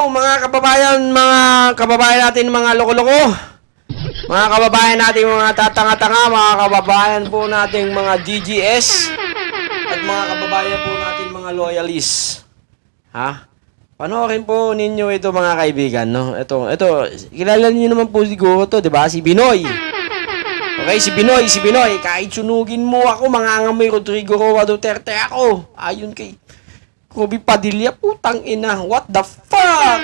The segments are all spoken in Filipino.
Mga kababayan natin, mga loko-loko, mga kababayan natin, mga tatanga-tanga, mga kababayan po nating mga GGS, at mga kababayan po natin mga loyalists. Ha? Panoorin po ninyo ito, mga kaibigan, no? Ito, kilala niyo naman po siguro to, 'di ba? Si Binoy. Okay, si Binoy, kahit sunugin mo ako, mangangamoy Rodrigo Roa Duterte ako. Ayon kay Kobe Padilla, putang ina, what the fuck?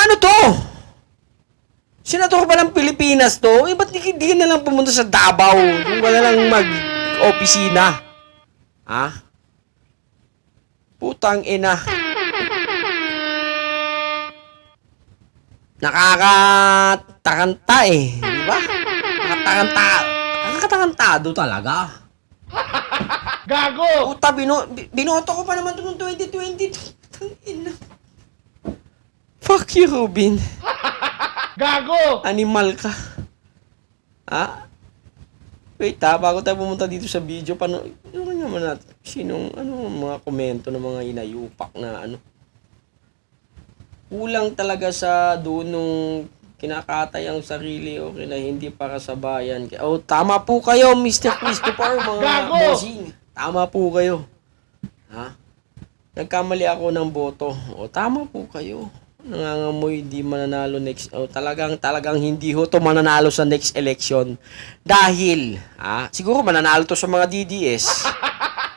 Ano to? Senador ba ng Pilipinas to? Ba't di na lang pumunta sa Davao kung wala lang mag-opisina? Ha? Putang ina. Nakakatakanta eh. Di ba? Nakakatakantado talaga. Gago! Puta, binoto ko pa naman ito noong 2020. Putang ina. Fuck you, Robin. Gago! Animal ka. Ha? Wait bago tayo pumunta dito sa video, ano naman natin? Mga komento ng mga inayupak na ano? Kulang talaga sa doon nung kinakatay ang sarili o kina hindi para sa bayan. Oh, tama po kayo, Mr. Christopher, mga bossing. Tama po kayo. Ha? Nagkamali ako ng boto. O, tama po kayo. Nangangamoy, di mananalo next. O, talagang hindi ho to mananalo sa next election. Dahil, siguro mananalo to sa mga DDS.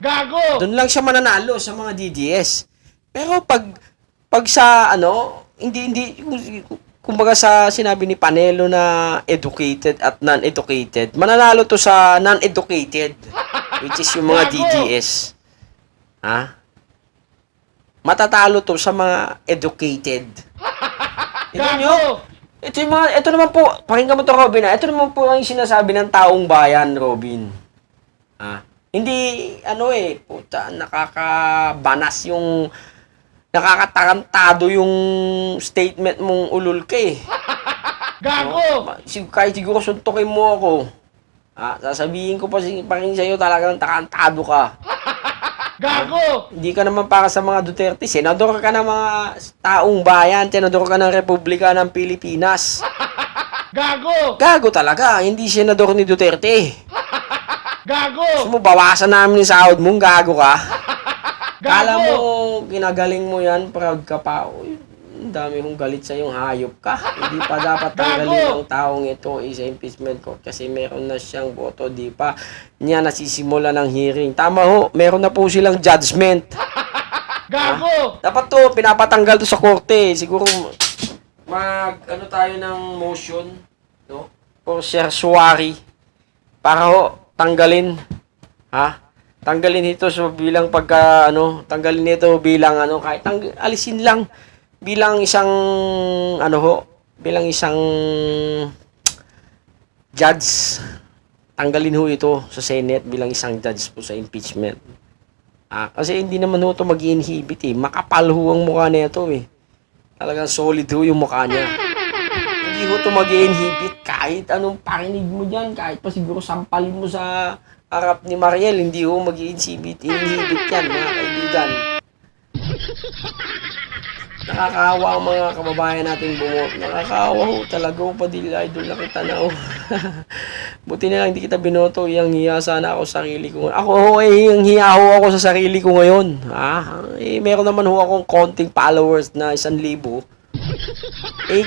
Gago! Doon lang siya mananalo sa mga DDS. Pero pag sa hindi kumbaga sa sinabi ni Panelo na educated at non-educated, mananalo to sa non-educated, which is yung mga DDS. Ha? Matatalo to sa mga educated. Gago! Ito naman po, pakinggan mo to, Robin, ito naman po ang sinasabi ng taong bayan, Robin. Hindi, puta, nakakabanas yung, nakakatarantado yung statement mong ulul ka eh. Gago! Kahit siguro suntukin mo ako, sasabihin ko pa rin sa'yo, talagang tarantado ka. Gago! Hindi ka naman para sa mga Duterte. Senador ka ng mga taong bayan. Senador ka ng Republika ng Pilipinas. Gago! Gago talaga. Hindi senador ni Duterte. Gago! Gusto mo, bawasan namin yung sahod mo. Gago ka. Kala Gago! mo, ginagaling mo yan. Proud ka pa. Uy, ang dami kong galit sa yung hayop ka. Hindi pa dapat tanggalin ang taong ito sa impeachment court kasi meron na siyang boto. Di pa niya nasisimula ng hearing. Tama ho, meron na po silang judgment. Gago! Dapat to, pinapatanggal to sa korte. Siguro, tayo ng motion, no? For certiorari. Para ho, tanggalin. Tanggalin ito bilang tanggalin ito bilang kahit alisin lang bilang isang bilang isang judge. Tanggalin ho ito sa Senate bilang isang judge po sa impeachment. Kasi hindi naman ho ito mag-inhibit eh. Makapal ho ang mukha nito eh. Talagang solid ho yung mukha niya. Hindi ho ito mag-inhibit kahit anong parinig mo dyan. Kahit pa siguro sampalin mo sa harap ni Mariel, hindi ho mag-inhibit yan, mga kaibigan. Nakakahawa ang mga kababayan nating bumot. Nakakahawa ho talaga ho, Padilla, idol na kita na ho. Buti na lang hindi kita binoto, iyang hiya sana ako sa sarili ko. Ako ho, iyang hiya ho ako sa sarili ko ngayon. Meron naman ho akong konting followers na 1,000.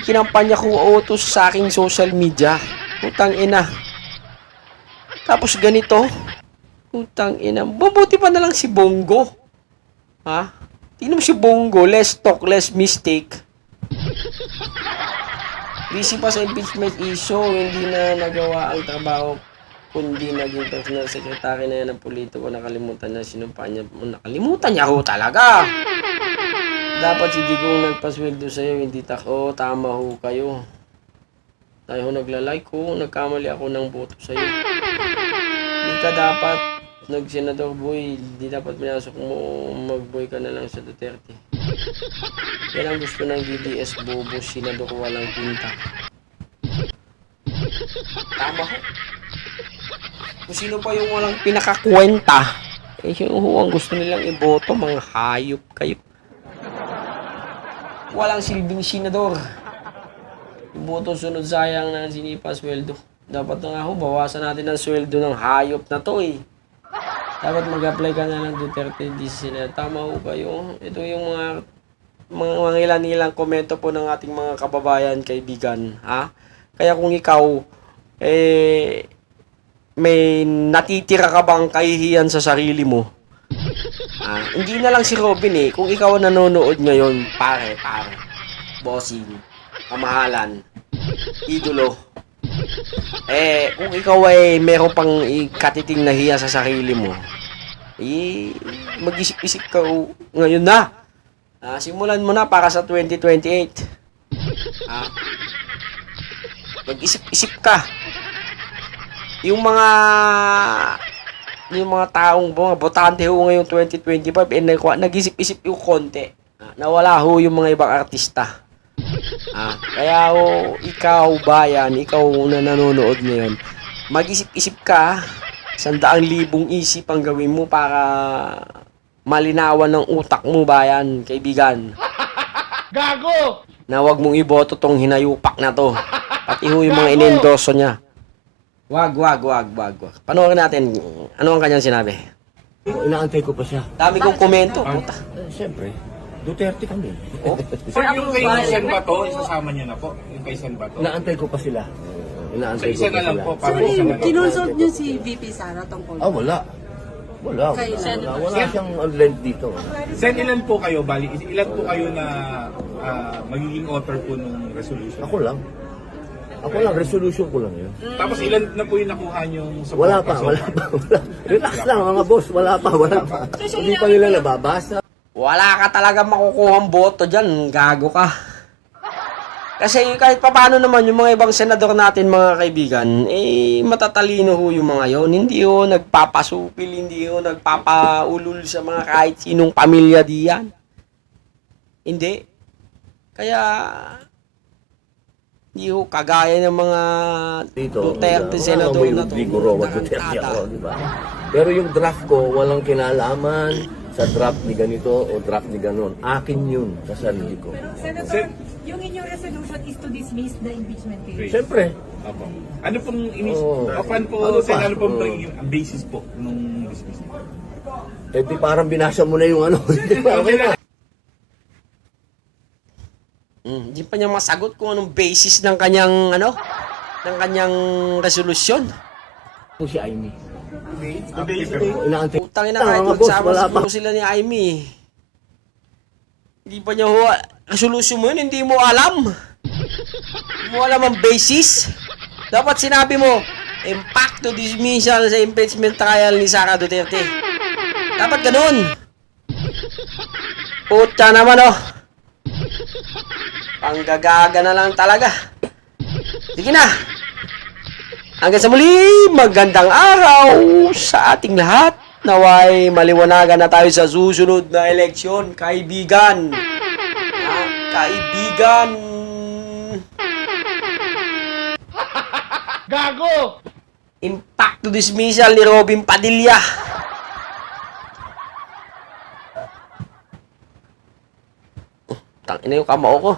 Kinampanya ko utos sa aking social media. Putang ina. Tapos ganito. Putang ina. Mabuti pa na lang si Bongo. Tingnan mo si Bongo, less talk, less mistake. Busy pa sa impeachment issue, hindi na nagawa ang trabaho, kundi naging personal secretary na yan ng politiko. Nakalimutan na sinumpa niya. Nakalimutan niya ho talaga. Dapat si Digong nagpasweldo sa'yo, hindi tama ho kayo. Tayo ho naglalike ko, nagkamali ako ng boto sa'yo. Hindi ka dapat nag-senador boy, di dapat pinasok mo, mag-boy ka na lang sa Duterte. Yan ang gusto ng DDS bobo, senador walang pinta. Tama ho. Kung sino pa yung walang pinakakwenta, yun ho ang gusto nilang iboto, mga hayop kayo. walang silbing senador. Iboto sunod sayang na sinipa sweldo. Dapat na nga ho, bawasan natin ang sweldo ng hayop na to eh. Dapat mag-apply ka na ng Duterte DC. Tama ho kayo. Ito yung mga ilan-ilang komento po ng ating mga kababayan, kaibigan. Ha? Kaya kung ikaw, may natitira ka bang kahihiyan sa sarili mo? Hindi na lang si Robin eh. Kung ikaw nanonood ngayon, pare, bossing, kamahalan, idolo. Kung ikaw ay meron pang katiting na hiya sa sarili mo, mag-isip-isip ka ngayon na. Simulan mo na para sa 2028. Mag-isip-isip ka. Yung mga taong mga botante ho ngayong 2025 nag-isip-isip yung konti. Nawala ho yung mga ibang artista. Kaya ho, ikaw bayan, ikaw na nanonood ngayon, mag-isip-isip ka, 100,000 isip ang gawin mo para malinawan ng utak mo bayan, kaibigan. Gago! Na wag mong iboto tong hinayupak na to. Pati ho yung mga inendorso niya. Wag. Panoorin natin, ano ang kanyang sinabi. Inaantay ko pa siya. Dami kong komento, puta. Siyempre, Duterte kami. Sir, yung kay Sen Bato, isasama niyo na po? Yung kay Sen Bato? Inaantay ko pa sila. So, Inaantay ko isa pa na lang sila. po, para isa na lang. Kinonsult niyo si VP Sara tungkol. Wala. Wala siyang length dito. Sen, ilan po kayo, bali? Ilan po kayo na magiging author po nung resolution? Ako lang, resolution ko lang yun. Tapos ilan na po yung nakuha niyong support? Wala pa. Relax lang mga boss, wala pa. Hindi pa nila nababasa. Wala ka talaga makukuhang boto dyan, gago ka. Kasi kahit papaano naman yung mga ibang senador natin, mga kaibigan, matatalino ho yung mga yon. Hindi ho nagpapasupil, hindi ho nagpapaulul sa mga kahit sinong pamilya diyan. Hindi. Kaya, hindi ho kagaya ng mga Dito, Duterte senador na to. Vigoroa Duterte ako, di ba? Pero yung draft ko, walang kinalaman sa draft ni ganito o draft ni ganon. Akin yun sa sarili ko. Senator, yung inyong resolution is to dismiss the impeachment case. Siyempre, Opo. Ano pong paano po, Ano Sen, pa? ano pong basis po nung dismiss niyo? di parang binasa mo na yung ano. Okay na. Hindi pa niya masagot kung anong basis ng kanyang resolusyon. Po si Amy. Paper. Inaantay. Utangin na kahit Mga boss, magsama wala siguro sila ni Amy. Hindi pa niya resolusyon mo yun, hindi mo alam. Hindi mo alam ang basis. Dapat sinabi mo, impact to dismissal sa impeachment trial ni Sara Duterte. Dapat ganun. Puta naman Panggagaga na lang talaga. Sige na. Hanggang sa muli, magandang araw sa ating lahat. Naway maliwanagan na tayo sa susunod na eleksyon, kaibigan. Kaibigan. Gago! Impact to dismissal ni Robin Padilla. Tangina yung kamao ko.